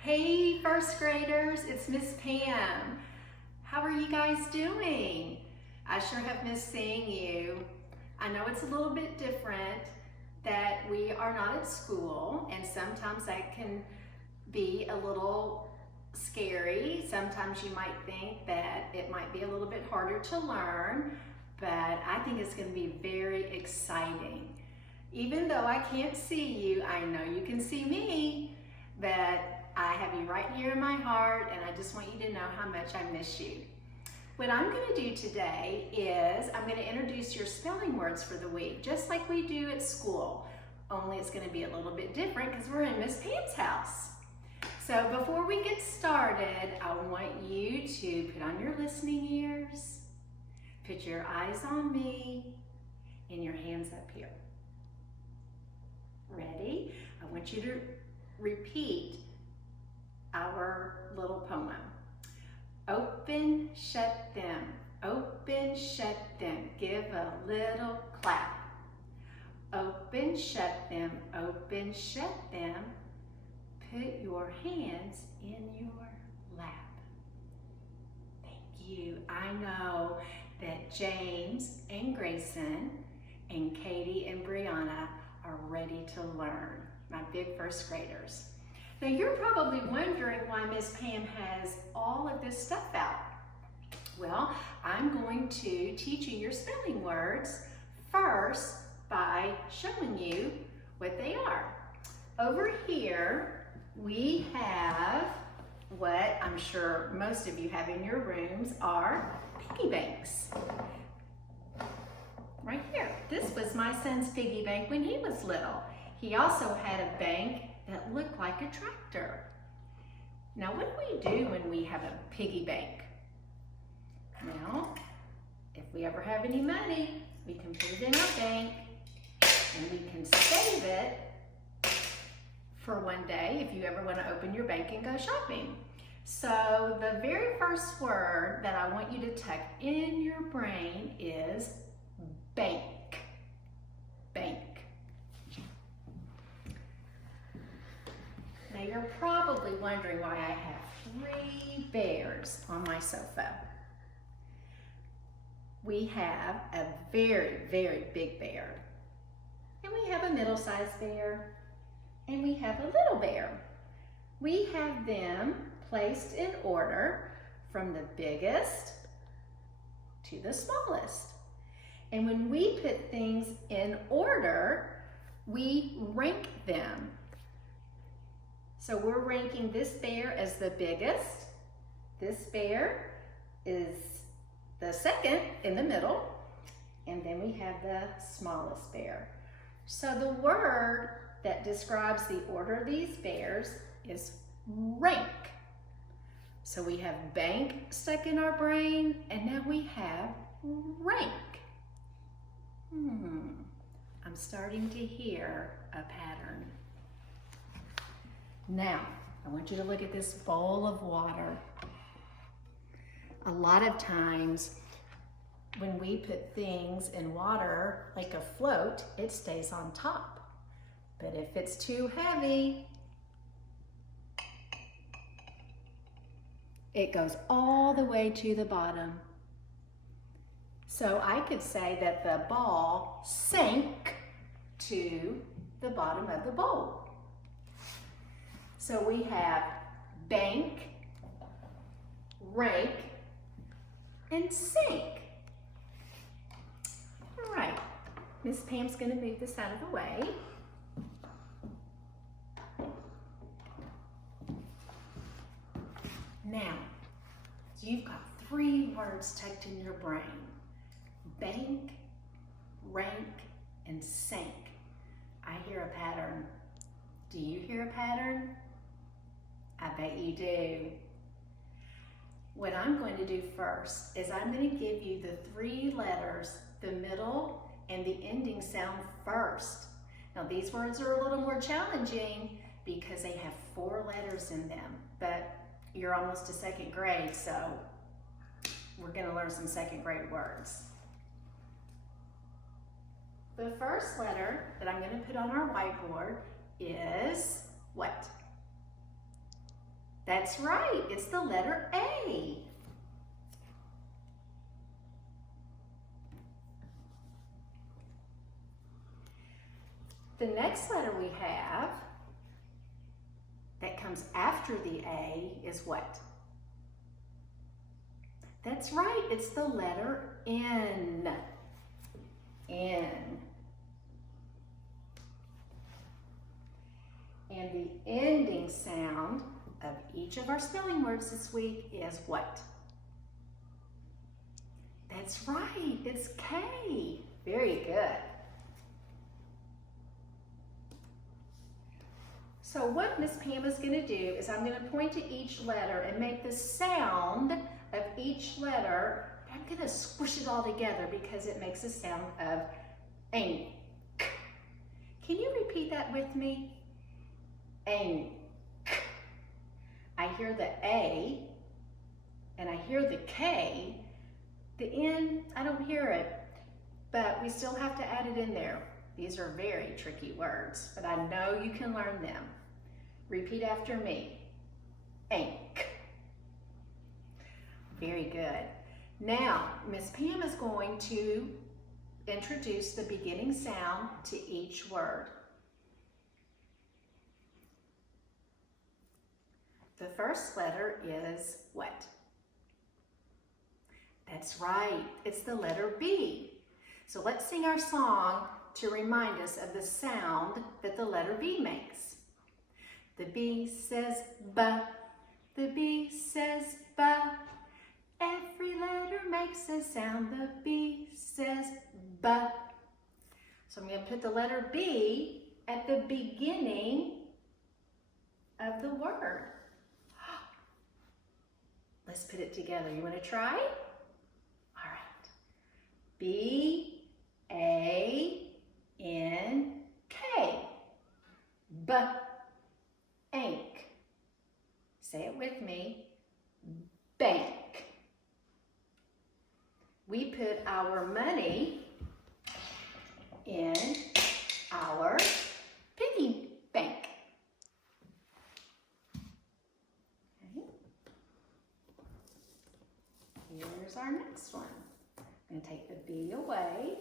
Hey first graders, it's Miss Pam. How are you guys doing? I sure have missed seeing you. I know it's a little bit different that we are not at school, and sometimes that can be a little scary. Sometimes you might think that it might be a little bit harder to learn, but I think it's going to be very exciting. Even though I can't see you, I know you can see me, but I have you right here in my heart, and I just want you to know how much I miss you. What I'm going to do today is I'm going to introduce your spelling words for the week, just like we do at school, only it's going to be a little bit different because we're in Miss Pam's house. So before we get started, I want you to put on your listening ears, put your eyes on me, and your hands up here. Ready? I want you to repeat our little poem. Open, shut them. Open, shut them. Give a little clap. Open, shut them. Open, shut them. Put your hands in your lap. Thank you. I know that James and Grayson and Katie and Brianna are ready to learn, my big first graders. Now you're probably wondering why Miss Pam has all of this stuff out. Well, I'm going to teach you your spelling words first by showing you what they are. Over here, we have what I'm sure most of you have in your rooms are piggy banks. Right here. This was my son's piggy bank when he was little. He also had a bank that looked like a tractor. Now, what do we do when we have a piggy bank? Well, if we ever have any money, we can put it in our bank and we can save it for one day if you ever want to open your bank and go shopping. So the very first word that I want you to tuck in your brain is bank. Bank. Now you're probably wondering why I have 3 bears on my sofa. We have a very, very big bear, and we have a middle-sized bear, and we have a little bear. We have them placed in order from the biggest to the smallest. And when we put things in order, we rank them. So we're ranking this bear as the biggest. This bear is the second in the middle. And then we have the smallest bear. So the word that describes the order of these bears is rank. So we have bank stuck in our brain, and now we have rank. I'm starting to hear a pattern. Now, I want you to look at this bowl of water. A lot of times when we put things in water like a float, it stays on top. But if it's too heavy, it goes all the way to the bottom. So I could say that the ball sank to the bottom of the bowl. So we have bank, rank, and sink. All right, Miss Pam's going to move this out of the way. Now, you've got 3 words tucked in your brain. Bank, rank, and sank. I hear a pattern. Do you hear a pattern? I bet you do. What I'm going to do first is I'm going to give you the 3 letters, the middle and the ending sound first. Now these words are a little more challenging because they have 4 letters in them, but you're almost to 2nd grade, so we're going to learn some 2nd grade words. The first letter that I'm going to put on our whiteboard is what? That's right, it's the letter A. The next letter we have that comes after the A is what? That's right, it's the letter N. N. And the ending sound of each of our spelling words this week is what? That's right, it's K. Very good. So what Miss Pam is going to do is I'm going to point to each letter and make the sound of each letter. I'm going to squish it all together because it makes a sound of ink. Can you repeat that with me? Ink. I hear the A and I hear the K. The N, I don't hear it, but we still have to add it in there. These are very tricky words, but I know you can learn them. Repeat after me. Ink. Very good. Now, Miss Pam is going to introduce the beginning sound to each word. The first letter is what? That's right, it's the letter B. So let's sing our song to remind us of the sound that the letter B makes. The B says B, the B says B. Every letter makes a sound, the B says B. So I'm going to put the letter B at the beginning of the word. Let's put it together. You want to try? All right. B, A, N, K. B, ink. Say it with me. Bank. We put our money in our piggy bank. Okay. Here's our next one. I'm going to take the B away.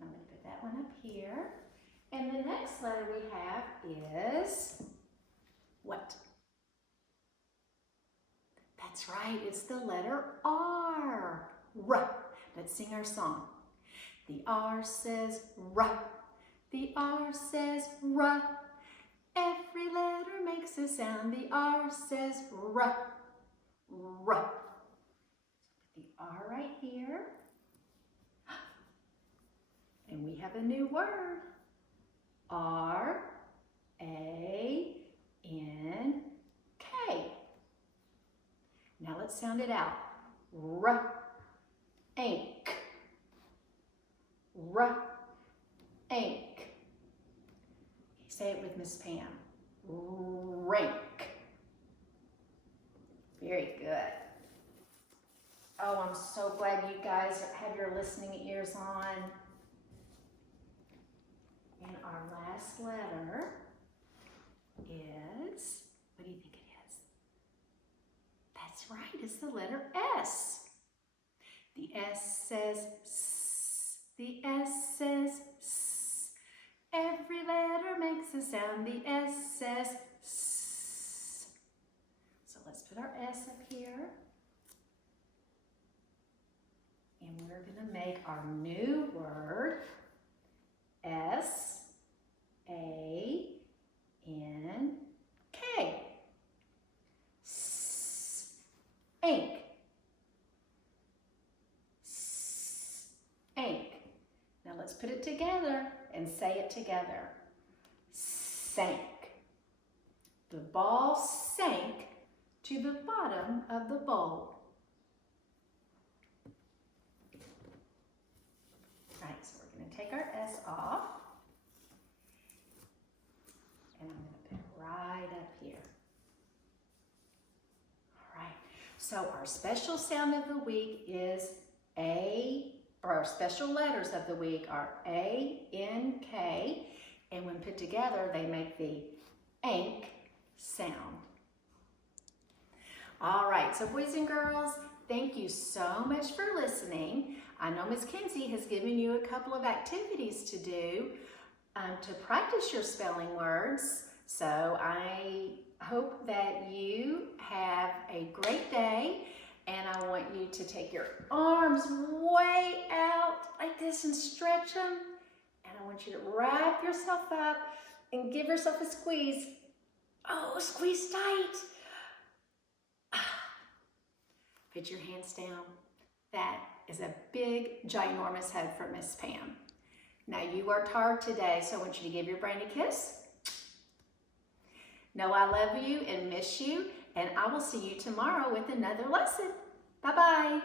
I'm going to put that one up here. And the next letter we have is what? That's right, it's the letter R. R. Let's sing our song. The R says R. The R says R. Every letter makes a sound. The R says R. R. Put the R right here. And we have a new word. R, A, N, K. Now let's sound it out. R, ink. R, ink. Say it with Miss Pam. Rink. Very good. Oh, I'm so glad you guys have your listening ears on. And our last letter is, what do you think it is? That's right, it's the letter S. The S says S. The S says S. Every letter makes a sound. The S says S. So let's put our S up here. And we're going to make our new word S, A, N, K. S, ink. S, ink. Now let's put it together and say it together. Sank. The ball sank to the bottom of the bowl. Right, so we're going to take our S off, and I'm going to put it right up here. All right, so our special sound of the week is A, or our special letters of the week are A, N, K, and when put together, they make the ink sound. All right, so boys and girls, thank you so much for listening. I know Miss Kinsey has given you a couple of activities to do to practice your spelling words. So I hope that you have a great day, and I want you to take your arms way out like this and stretch them. And I want you to wrap yourself up and give yourself a squeeze. Oh, squeeze tight. Put your hands down. That is a big, ginormous hug from Miss Pam. Now, you worked hard today, so I want you to give your brain a kiss. Know I love you and miss you, and I will see you tomorrow with another lesson. Bye-bye.